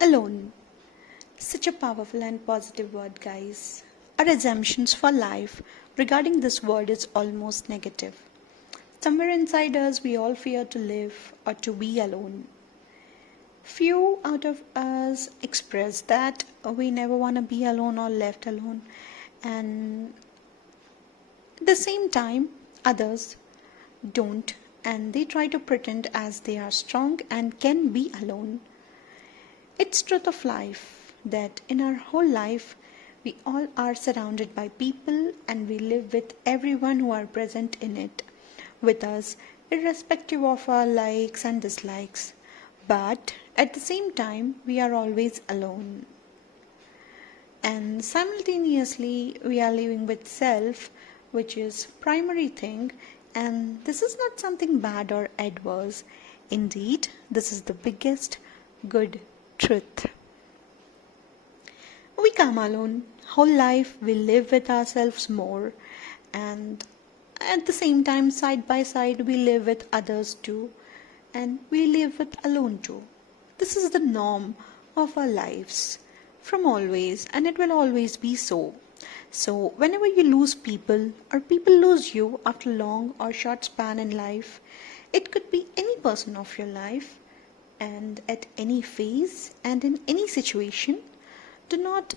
Alone. Such a powerful and positive word, guys. Our assumptions for life regarding this word is almost negative. Somewhere inside us, we all fear to live or to be alone. Few out of us express that we never want to be alone or left alone, and at the same time, others don't, and they try to pretend as they are strong and can be alone. It's truth of life that in our whole life we all are surrounded by people and we live with everyone who are present in it with us irrespective of our likes and dislikes. But at the same time we are always alone. And simultaneously we are living with self, which is primary thing, and this is not something bad or adverse. Indeed, this is the biggest good truth. We come alone. Whole life we live with ourselves more, and at the same time, side by side, we live with others too, and we live with alone too. This is the norm of our lives from always, and it will always be so. So, whenever you lose people, or people lose you after long or short span in life, it could be any person of your life, and at any phase and in any situation, do not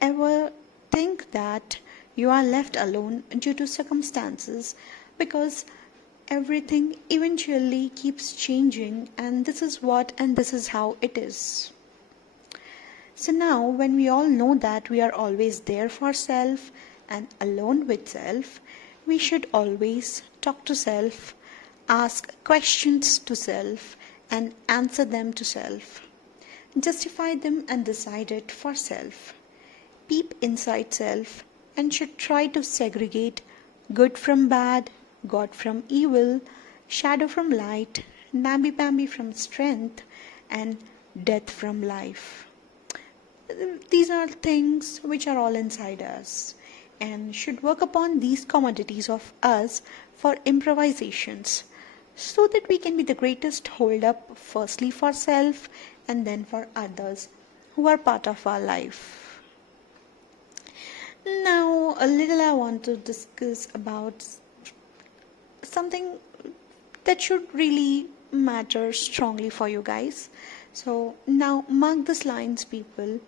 ever think that you are left alone due to circumstances, because everything eventually keeps changing, and this is what and this is how it is. So now, when we all know that we are always there for self and alone with self, we should always talk to self, ask questions to self, and answer them to self. Justify them and decide it for self. Peep inside self and should try to segregate good from bad, God from evil, shadow from light, namby-pamby from strength, and death from life. These are things which are all inside us and should work upon these commodities of us for improvisations so that we can be the greatest hold up firstly for self and then for others who are part of our life. Now a little I want to discuss about something that should really matter strongly for you guys. So now mark these lines, people,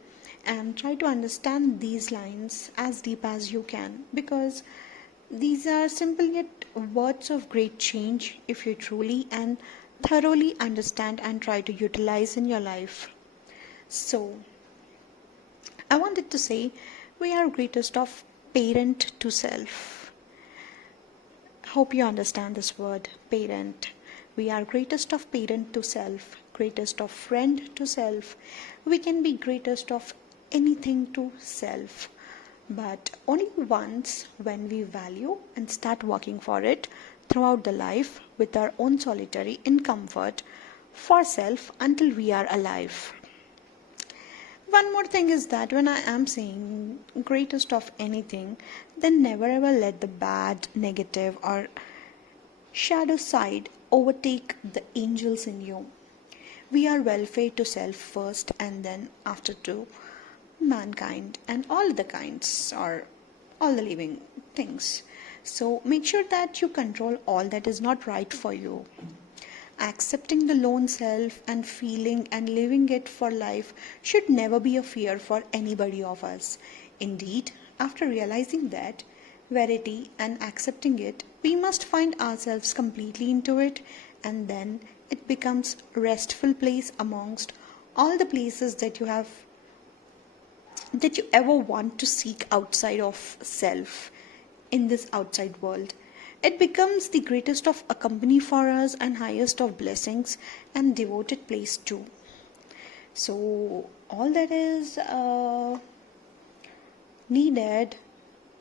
and try to understand these lines as deep as you can, because these are simple yet words of great change if you truly and thoroughly understand and try to utilize in your life. So I wanted to say we are greatest of parent to self. Hope you understand this word, parent. We are greatest of parent to self, greatest of friend to self. We can be greatest of anything to self, but only once when we value and start working for it throughout the life with our own solitary in comfort for self until we are alive. One more thing is that when I am saying greatest of anything, then never ever let the bad, negative, or shadow side overtake the angels in you. We are welfare to self first and then after to mankind and all the kinds or all the living things. So make sure that you control all that is not right for you. Accepting the lone self and feeling and living it for life should never be a fear for anybody of us. Indeed, after realizing that verity and accepting it, we must find ourselves completely into it, and then it becomes a restful place amongst all the places that you ever want to seek outside of self in this outside world. It becomes the greatest of a company for us and highest of blessings and devoted place too. So all that is needed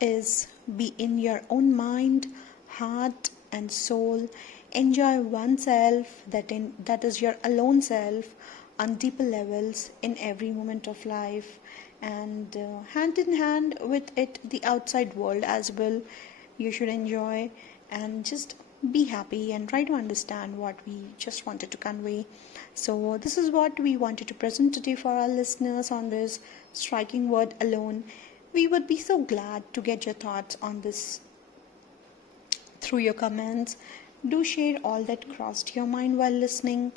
is be in your own mind, heart and soul. Enjoy oneself, that is your alone self on deeper levels in every moment of life, and hand in hand with it the outside world as well. You should enjoy and just be happy and try to understand what we just wanted to convey. So, this is what we wanted to present today for our listeners on this striking word alone. We would be so glad to get your thoughts on this through your comments. Do share all that crossed your mind while listening.